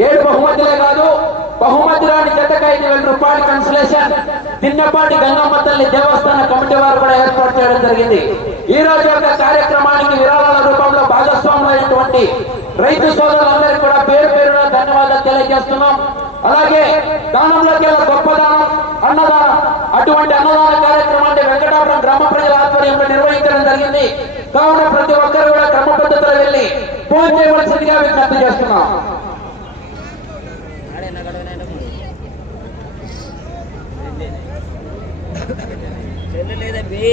ఏడు బహుమతులే కాదు బహుమతి రాని జతకు ఐదు వేల రూపాయలు కన్సలేషన్ తిన్నపాటి గంగమ్మ తల్లి దేవస్థాన కమిటీ వారు కూడా ఏర్పాటు చేయడం జరిగింది. ఈ రోజు యొక్క కార్యక్రమానికి విరాళాల రూపంలో భాగస్వాములైనటువంటి రైతు సోదరులందరికీ కూడా పేరు పేరున ధన్యవాదాలు తెలియజేస్తున్నాం. అలాగే దానంలోకి కేవలం గొప్పదానం అన్నదానం అటువంటి అన్నదాన కార్యక్రమాన్ని వెంకటాపురం గ్రామ ప్రజల ఆధ్వర్యంలో నిర్వహించడం జరిగింది. కావున ప్రతి ఒక్కరు కూడా క్రమ పద్ధతిలో వెళ్ళి పూజ చేయవలసిందిగా విజ్ఞప్తి చేస్తున్నాం. అవి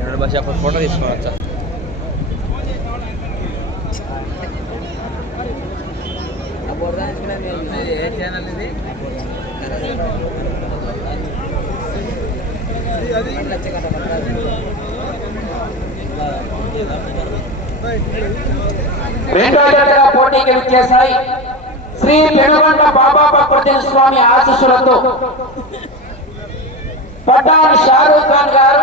రెండు బస్ అప్పుడు ఫోటో తీసుకోవచ్చా ఏ ఛానల్ పోటీకి విచ్చేశాయి శ్రీ పెనుగొండ బాబా భక్తుల స్వామి ఆశీస్సులతో. పఠాన్ షారూక్ ఖాన్ గారు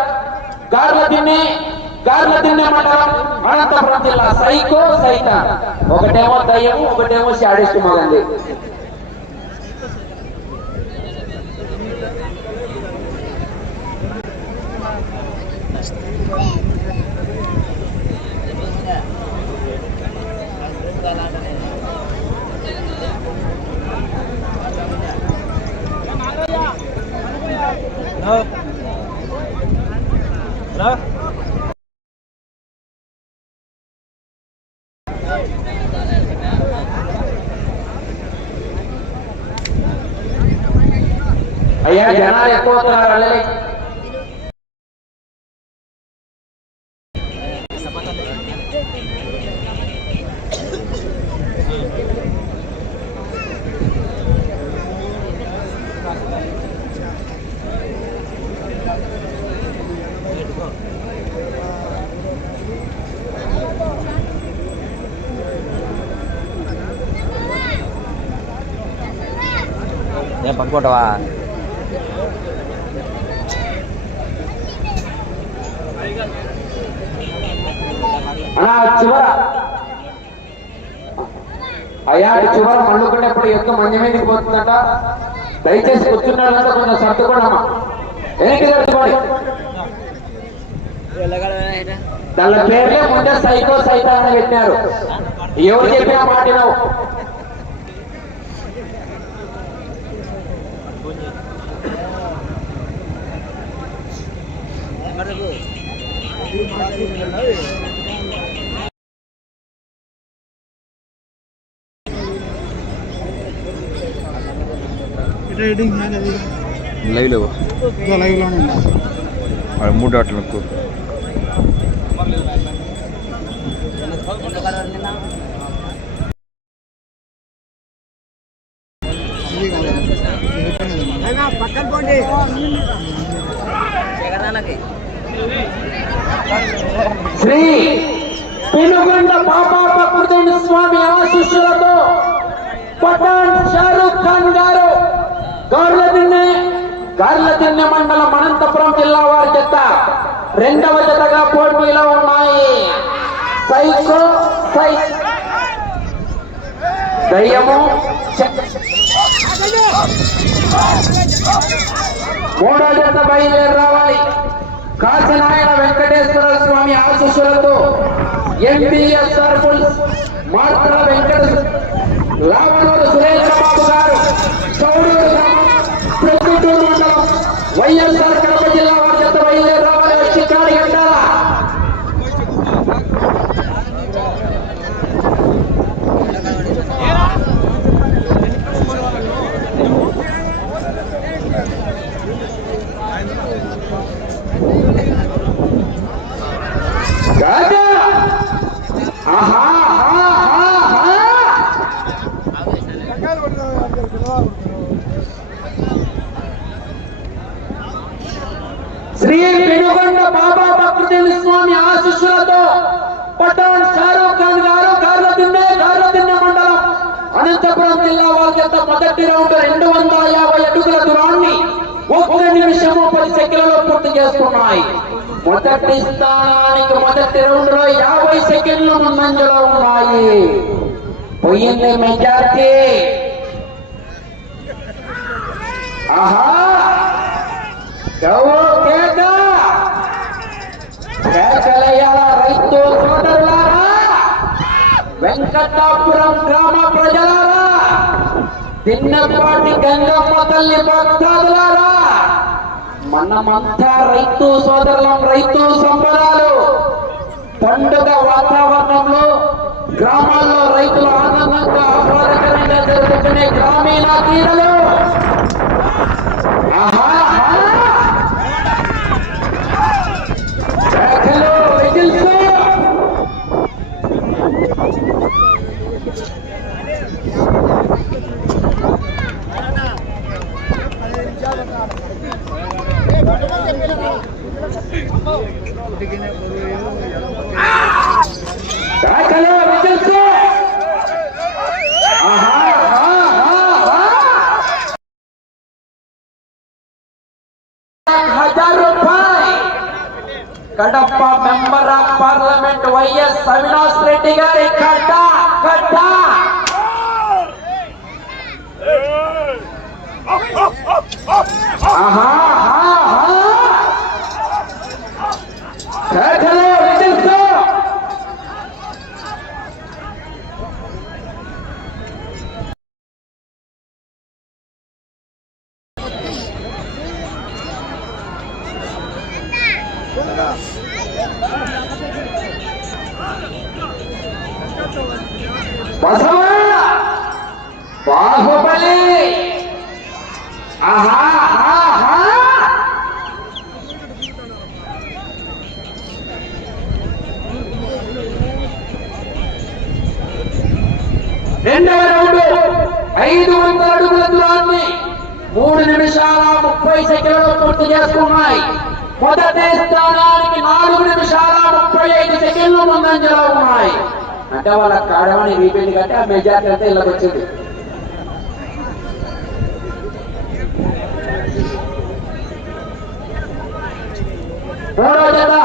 గార్ల దిన్ని మండలం అనంతపురం జిల్లా సైకో సైతాన్. ఒకటేమో దయ్యం ఒకటేమో శాడిస్ట్ మగంది అయ్యా ఏం చివర. అయ్యా చివర పండుకునేప్పుడు ఎత్తు మంచి మీదకి పోతుందట. దయచేసి కూర్చున్నాడంటే కొంచెం సర్దుకోండమ్మా. ఏంటి సర్దుకోండి దాని పేర్లే ముందే సైకో సైతా అని పెట్టినారు. ఎవరు చెప్పినా మాటినావు. లైవ్ లేవు లైవ్లోనే ఉన్నా వాడు మూడు అట్లా నొక్కు ఇది కాదు పక్కన పోండి జగన్నాలకి శ్రీ పెనుగొండ బాబా ప్రకృతి స్వామి ఆశిష్యులతో పఠాన్ షారూక్ ఖాన్ గారు గార్లదిన్నె గార్లదిన్నె మండలం అనంతపురం జిల్లా వారి జత రెండవ జతగా పోటీలో ఉన్నాయి. సైకో సై దయ్యము మూడో జత బయలుదేరి రావాలి. కాశనాయన వెంకటేశ్వర స్వామి ఆశీస్సులతో ఎంపీఎస్ సర్పుల్ మార్తల వెంకట లావణూరు సురేంద్రబాబు గారు చౌడూరు గ్రామం ప్రొద్దుటూరు మండలం వైఎస్ఆర్ కడప జిల్లా వారి జత బయలుదేరి రావాలి వచ్చి కాడి గంటాల రాజా ఆహా ఆహా ఆహా శ్రీ పెనుగొండ బాబా ప్రకృతి స్వామి ఆశీస్సులతో పఠాన్ షారూక్ ఖాన్ గారు గార్ల తిన్నే మండలం అనంతపురం జిల్లా వారి యొక్క మొదటి రౌండ్ రెండు వందల యాభై అడుగుల దూరాన్ని ఒక్క నిమిషము పది సెకండ్లలో పూర్తి చేసుకున్నాయి. మొదటి స్థానానికి మొదటి రౌండ్లో యాభై సెకండ్లు ముందంజలో ఉన్నాయి. పోయింది మెజార్టీ. ఆహా! గౌరవ కేక రైతు సోదరులారా వెంకటాపురం గ్రామ ప్రజలారా తిన్నపాటి గంగమ్మ తల్లి భక్తాదులారా మనమంతా రైతు సోదరులం రైతు సంపదాలు. పండుగ వాతావరణంలో గ్రామాల్లో రైతులు ఆనందంగా ఆహ్లాదకరంగా జరుపుకునే గ్రామీణ తీరలు. ఆహా, ఆహా. రెండవ రౌండ్. ఐదు వందల అడుగుల దూరాన్ని మూడు నిమిషాల ముప్పై సెకండ్లు పూర్తి చేసుకున్నాయి. మొదటి స్థానానికి నాలుగు నిమిషాల ముప్పై ఐదు సెకండ్లు ముందంజలో ఉన్నాయి. అంటే వాళ్ళ కాడమని రీపేట్ కంటే ఆ మెజార్టీ అంతా ఇళ్ళకి వచ్చింది. మూడో జత.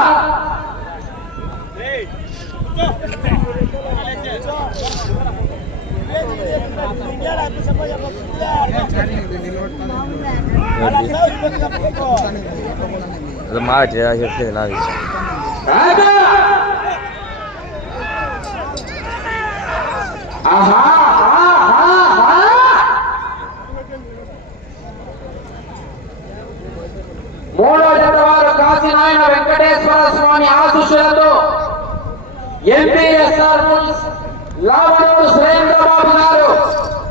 అది మాట చెప్పేది నాకు ఆహా మూడో జత వారు కాశీనాయన వెంకటేశ్వర స్వామి ఆశీస్సులతో ఎంపీఎస్ఆర్ లావణూరు సురేంద్రబాబు గారు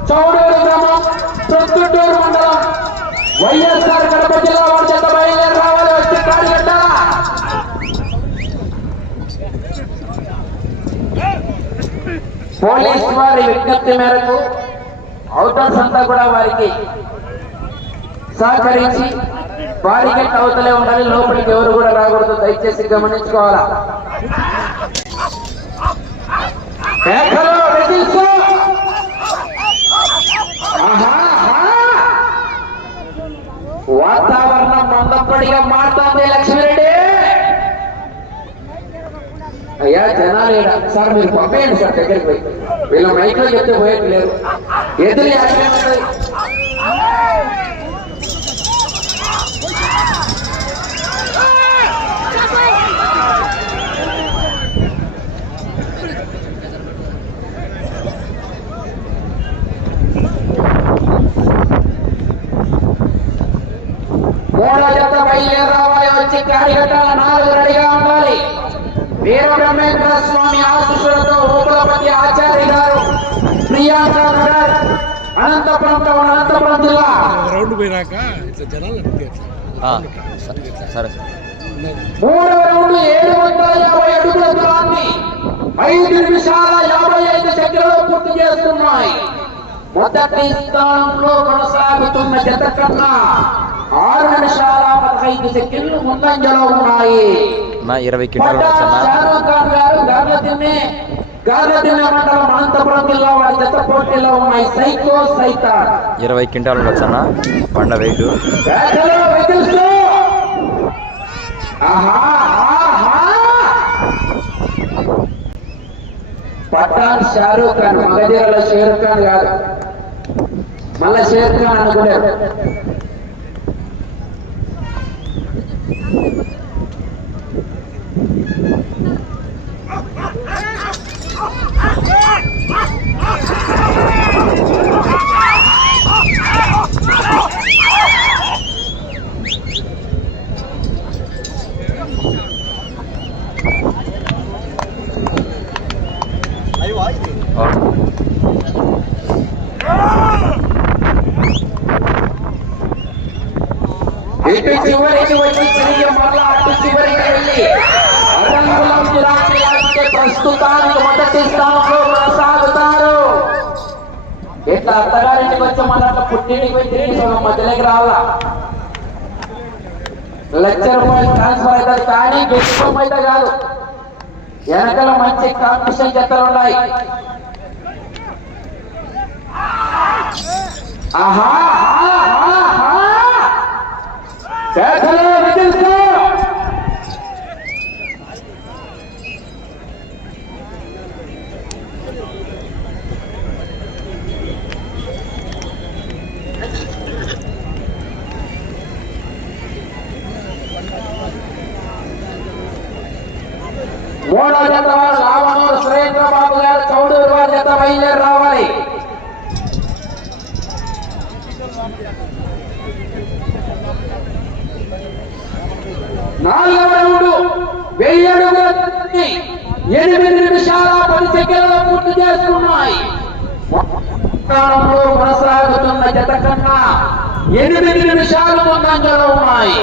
చౌడూరు గ్రామం ప్రొద్దుటూరు మండలం. వైఎస్ఆర్ కడప జిల్లా వారి చేత బయలుదేరి రావాలి వచ్చి కార్యకర్త. పోలీస్ వారి విజ్ఞప్తి మేరకు అవుటర్స్ సంతా కూడా వారికి సహకరించి బారికెట్ అవతలే ఉండాలి లోపలికి ఎవరు కూడా రాకూడదు. దయచేసి గమనించుకోవాలా? వాతావరణం మందప్పడిగా మారుతోంది లక్ష్మిరెడ్డి. అయ్యా జనాలు సార్ మీరు పంపేయండి సార్ దగ్గరికి పోయి. వీళ్ళ మైక్లో చెప్తే పోయట్లేదు ఎదురు యాక్సిడెంట్ మూడో జత బయలుదేరి రావాలి వచ్చి కార్యకర్తల నాలుగు రెడీగా ఉండాలి. వీర బ్రహ్మేంద్ర స్వామి ఆశీస్సులతో ఉపలపతి ఆచార్య గారు ప్రియాంక నగర్ అనంతపురం టౌన్ అనంతపురం జిల్లా. రౌండ్ పోయినాక ఇట్లా జనాలు సరే సరే సార్. మూడో రౌండ్ ఏడు వందల యాభై అడుగుల దూరాన్ని ఐదు నిమిషాల యాభై ఐదు సెకండ్లు పూర్తి చేస్తున్నాయి. మొదటి స్థానంలో కొనసాగుతున్న జత కన్నా ఆరు నిమిషాల పదహైదు సెకండ్లు ముందంజలో ఉన్నాయి. నా ఇరవై వచ్చన్నా షారూక్ ఖాన్ గారు మండలం అనంతపురం జిల్లా వారి జత పోటీలో ఉన్నాయి. సైకో సైతాన్. ఇరవై క్వింటాలు వచ్చన్నా పండ వెయిట్. పఠాన్ షారూక్ ఖాన్ మగధీరలో షేరుఖ్ ఖాన్ కాదు. మళ్ళా షేర్ ఖాన్ అనుకున్నారు. Thank you. తిరిగి సగం రావాలా? లక్ష రూపాయలు ట్రాన్స్ఫర్ అవుతుంది కానీ గెలుపు అయితే కాదు. వెనకల మంచి కాంపిటీషన్ జతలు ఉన్నాయి. ఆహా ఆహా, ఆహా. మూడో జత వారు రావణూరు సురేంద్ర బాబు గారు చౌడూరు వారి జత బయలుదేరి రావాలి. నాలుగవ రౌండ్ వెయ్యి అడుగుల ఎనిమిది నిమిషాల పది సెకండ్ల పూర్తి చేసుకున్నాయి కొనసాగుతున్న జత కన్నా ఎనిమిది నిమిషాలు ముందంజలో ఉన్నాయి.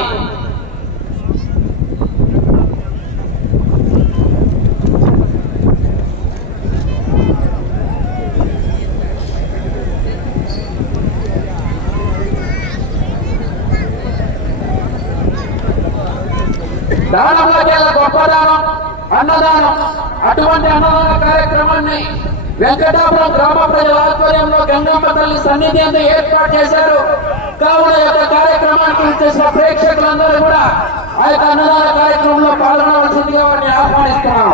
దానంలోకి గొప్ప దానం అన్నదానం అటువంటి అన్నదాన కార్యక్రమాన్ని వెంకటాపురం గ్రామ ప్రజల ఆధ్వర్యంలో గంగమ్మ తల్లి సన్నిధి ఏర్పాటు చేశారు. కావున యొక్క కార్యక్రమానికి వచ్చేసిన ప్రేక్షకులందరూ కూడా ఆ యొక్క అన్నదాన కార్యక్రమంలో పాల్గొనవలసిందిగా వారిని ఆహ్వానిస్తున్నాం.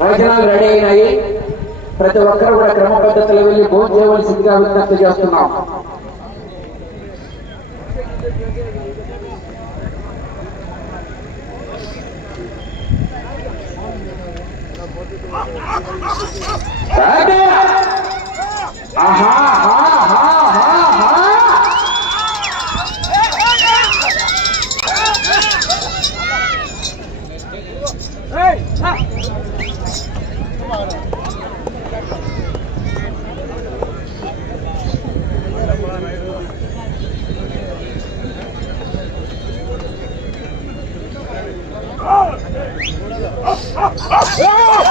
భోజనాలు రెడీ అయినాయి. ప్రతి ఒక్కరు కూడా క్రమ పద్ధతిలో వెళ్ళి భోజనం చేయవలసిందిగా విజ్ఞప్తి చేస్తున్నాం. Oh!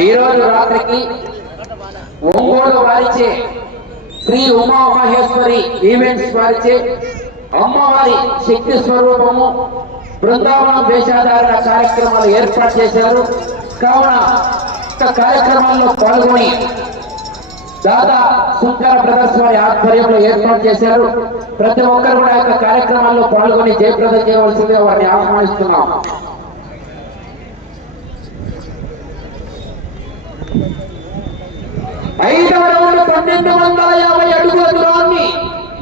ఈరోజు రాత్రికి ఒంగోలు వారిచే శ్రీ ఉమా మహేశ్వరి ఈవెంట్స్ వారిచే అమ్మవారి శక్తి స్వరూపము బృందావనం దేశాధారణ కార్యక్రమాలు ఏర్పాటు చేశారు. కావున కార్యక్రమాల్లో పాల్గొని దాదా సుంకర బ్రదర్స్ వారి ఆధ్వర్యంలో ఏర్పాటు చేశారు. ప్రతి ఒక్కరు కూడా యొక్క కార్యక్రమాల్లో పాల్గొని జయప్రదం చేయవలసిందిగా వారిని ఆహ్వానిస్తున్నాం. ఐదవ రౌండ్ పన్నెండు వందల యాభై అడుగుల దూరాన్ని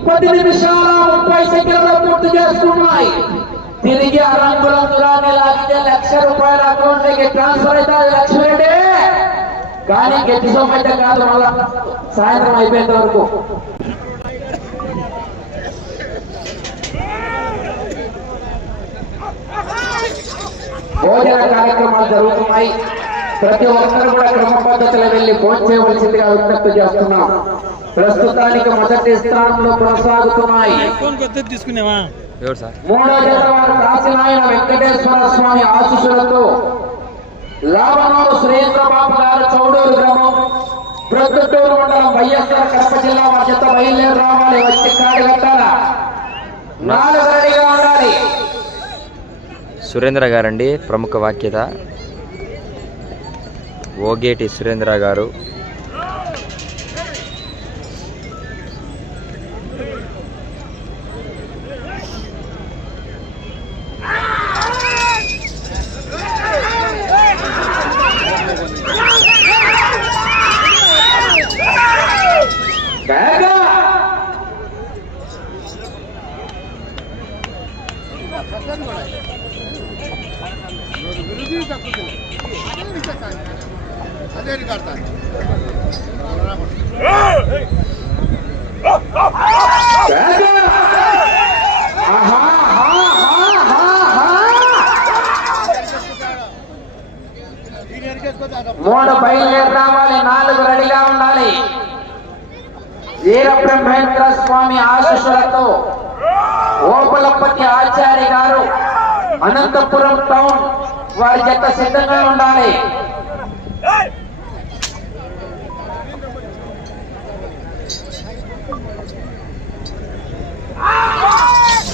పది నిమిషాల ముప్పై సెకండ్ల పూర్తి చేస్తున్నాయి తిరిగి అరంగులం దూరాన్ని లాగితే లక్ష రూపాయల అకౌంట్లోకి ట్రాన్స్ఫర్ అయితే అది లక్ష రెడ్డి కానీ గట్టి సొమ్ము కాదు మళ్ళా. సాయంత్రం అయిపోయేంత వరకు. భోజన కార్యక్రమాలు జరుగుతున్నాయి. ప్రతి ఒక్కరు కూడా క్రమ పద్ధతిలో వెళ్ళి భోజనం చేయవలసిందిగా విజ్ఞప్తి చేస్తున్నాం. ప్రస్తుతానికి మొదటి స్థానంలో కొనసాగుతున్నాయి. మూడో జత వారు కాశీనాయన వెంకటేశ్వర స్వామి ఆశీస్సులతో లాభనూరు సురేంద్రబాబు గారు చౌడూరు గ్రామం ప్రొద్దుటూరు మండలం వైఎస్ఆర్ కడప జిల్లా వారి జత బయలుదేరి రావాలి. వచ్చి కాడి కట్టాల. నాలుగు రెడీగా ఉండాలి. సురేంద్ర గారండి ప్రముఖ వాక్యత. ఓగేటి సురేంద్ర గారు అనంతపురం టౌన్ వారి జత సిద్ధంగా ఉండాలి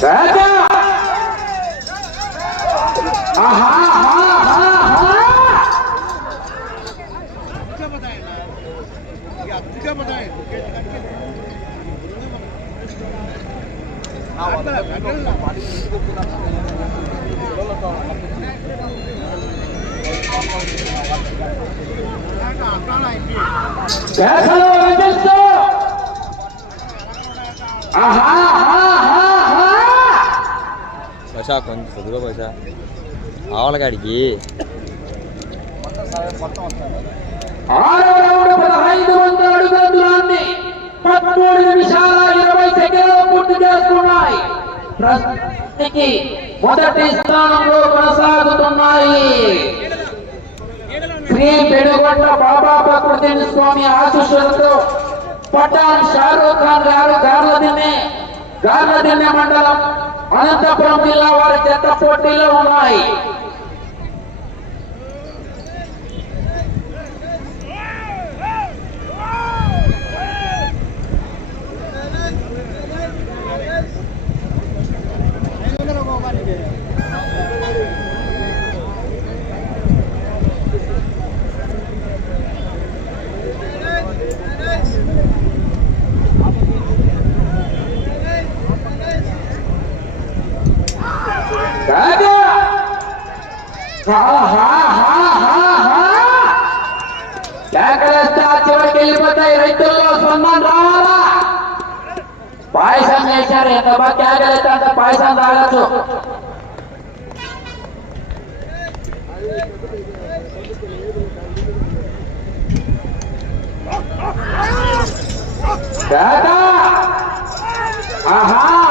రాజా! ఆహా, ఆహా, ఆహా, ఆహా. కేకలు వినిపిస్తూ ఆహా, ఆహా, ఆహా. కొంచెం చదువు బసా ఆవలగాడికి రౌండ్ పదహైదు వందల అడుగుల దూరాన్ని పదమూడు నిమిషాల ఇరవై సెకండ్లు పూర్తి చేస్తున్నాయి ప్రస్తుతానికి మొదటి స్థానంలో కొనసాగుతున్నాయి. శ్రీ పెనుగొండ బాబా ప్రకృతి స్వామి ఆశీస్సులతో పఠాన్ షారూక్ ఖాన్ గారు గార్లదిన్నె గార్లదిన్నె మండలం అనంతపురం జిల్లా వారి చెత్త పోటీలో ఉన్నాయి. కేకలేస్తే ఆ చివరికి వెళ్ళిపోతాయి రైతుల్లో స్పందన రావాలా పాయసం చేశారు ఎంత బాగా కేకలేస్తే అంత పాయసం తాగొచ్చు కేక! ఆహా ఆహా ఆహా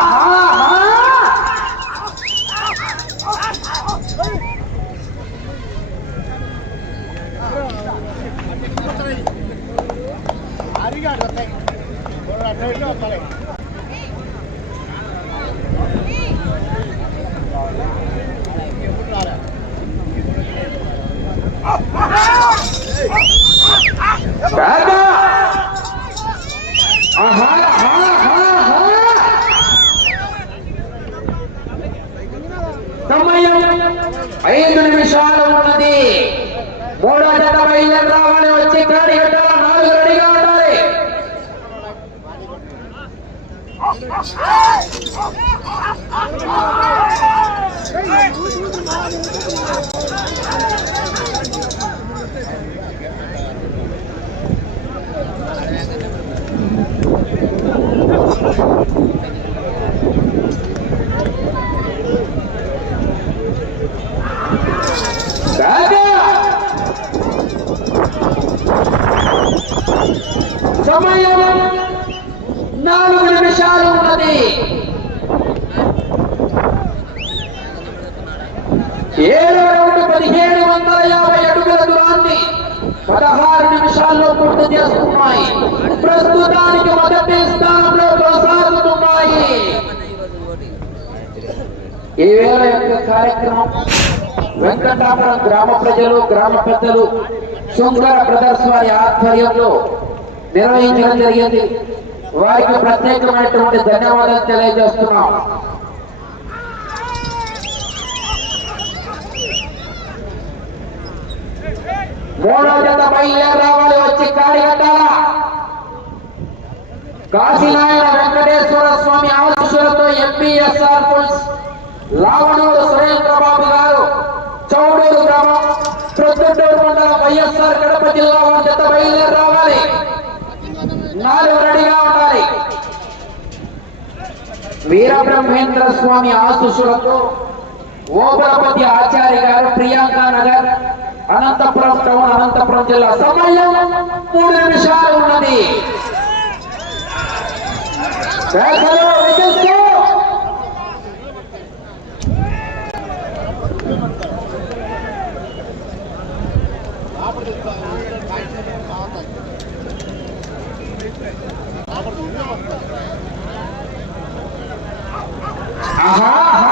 సమయం ఐదు నిమిషాలు ఉన్నది మూడో జత బయలుదేరి రావాలి వచ్చి గాడి గడ్డల నాలుగు రెడీగా ఉండాలి రాగా! సమయం నాలుగు నిమిషాలు ఉన్నది. ఏడో రౌండ్ పదిహేడు వందల యాభై అడుగుల దూరాన్ని పదహారు నిమిషాల్లో పూర్తి చేస్తున్నాయి. ప్రస్తుతానికి మొదటి స్థానంలో కొనసాగుతున్నాయి. ఈ వేళ యొక్క కార్యక్రమం వెంకటాపురం గ్రామ ప్రజలు గ్రామ పెద్దలు సుందర బ్రదర్స్ వారి ఆధ్వర్యంలో నిర్వహించడం జరిగింది. వారికి ప్రత్యేకమైనటువంటి ధన్యవాదాలు తెలియజేస్తున్నాం. మూడో జత బయలుదేరి వచ్చి కార్యకర్తల కాశీనాయన వెంకటేశ్వర స్వామి ఆశీస్సులతో ఎంపీఎస్ఆర్ పుల్స్ లావణూరు సురేంద్రబాబు గారు చౌడూరు గ్రామం ప్రొద్దు మండలం వైఎస్ఆర్ కడప జిల్లా వారి జత బయలుదేరి రావాలి. నాలుగు రెడీగా ఉండాలి. వీరబ్రహ్మేంద్ర స్వామి ఆశీస్సులతో ఓబలపతి ఆచార్య గారు ప్రియాంక నగర్ అనంతపురం టౌన్ అనంతపురం జిల్లా సమయం మూడు నిమిషాలు ఉన్నది. Aha.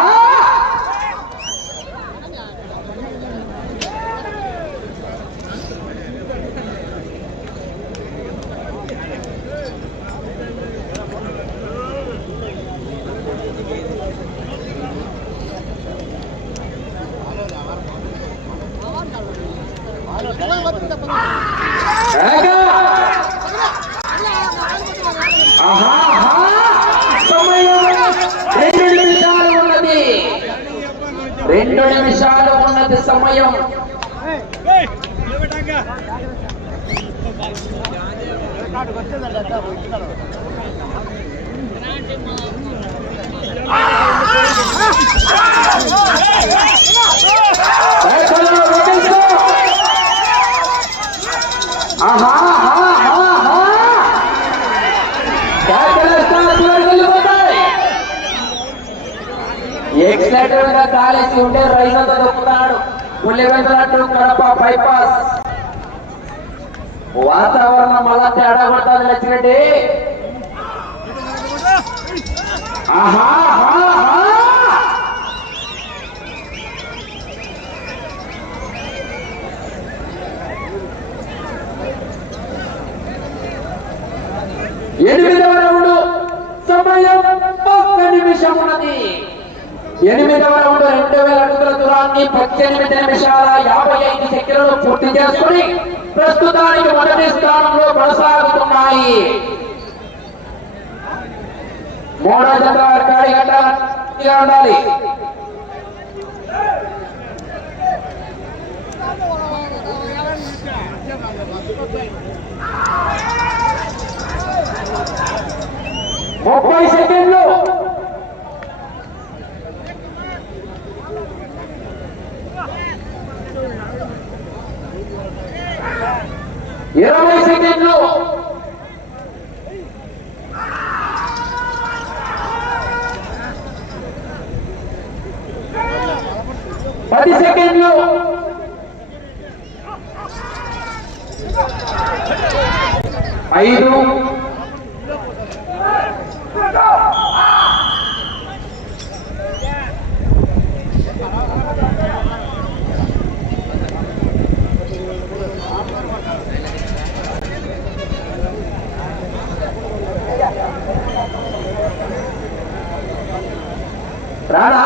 కేకలేస్తా గా కాలేసి ఉంటే రైతులతో దొక్కుతాడు పులివెందులట్టు కడప బైపాస్ వాతావరణం మళ్ళా తేడా కొట్టాలి నచ్చినట్టు ఆహా ఆహా, ఆహా. ఎనిమిదవ రౌండ్ సమయం ఒక్క నిమిషం ఉన్నది ఎనిమిదవ రౌండ్ రెండు వేల అడుగుల దూరాన్ని పద్దెనిమిది నిమిషాల యాభై ఐదు సెకండ్లు పూర్తి చేసుకుని ప్రస్తుతానికి మొదటి స్థానంలో కొనసాగుతున్నాయి. మూడో జత కాడి ఉండాలి. ముప్పై సెకండ్లు. ఇరవై సెకండ్లు. పది సెకండ్లు. ఐదు రానా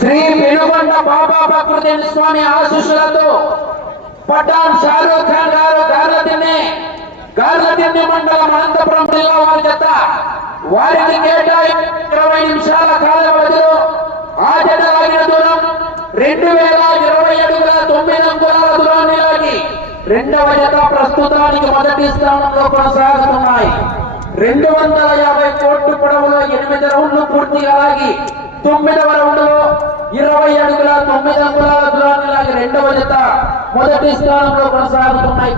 శ్రీ పెనుగొండ బాబా ప్రకృతి స్వామి ఆశీస్సులతో పఠాన్ షారూక్ ఖాన్ గారు గార్లదిన్నె గార్లదిన్నె మండలం అనంతపురం జిల్లా వారి జత వారికి కేటాయి ఇరవై నిమిషాల కాల వ్యవధిలో ఆ జత లాగిన దూరం రెండు వేల ఇరవై అడుగుల తొమ్మిది అంగుళాల దూరాన్ని లాగి రెండవ జత ప్రస్తుతానికి మొదటి స్థానంలో కొనసాగుతున్నాయి. రెండు వందల యాభై కోట్లు పొడవులో ఎనిమిది రౌండ్లు పూర్తిగా లాగి తొమ్మిదవ రౌండ్లో ఇరవై అడుగుల తొమ్మిది అంగుళాల దూరాన్ని రెండవ జత మొదటి స్థానంలో కొనసాగుతున్నాయి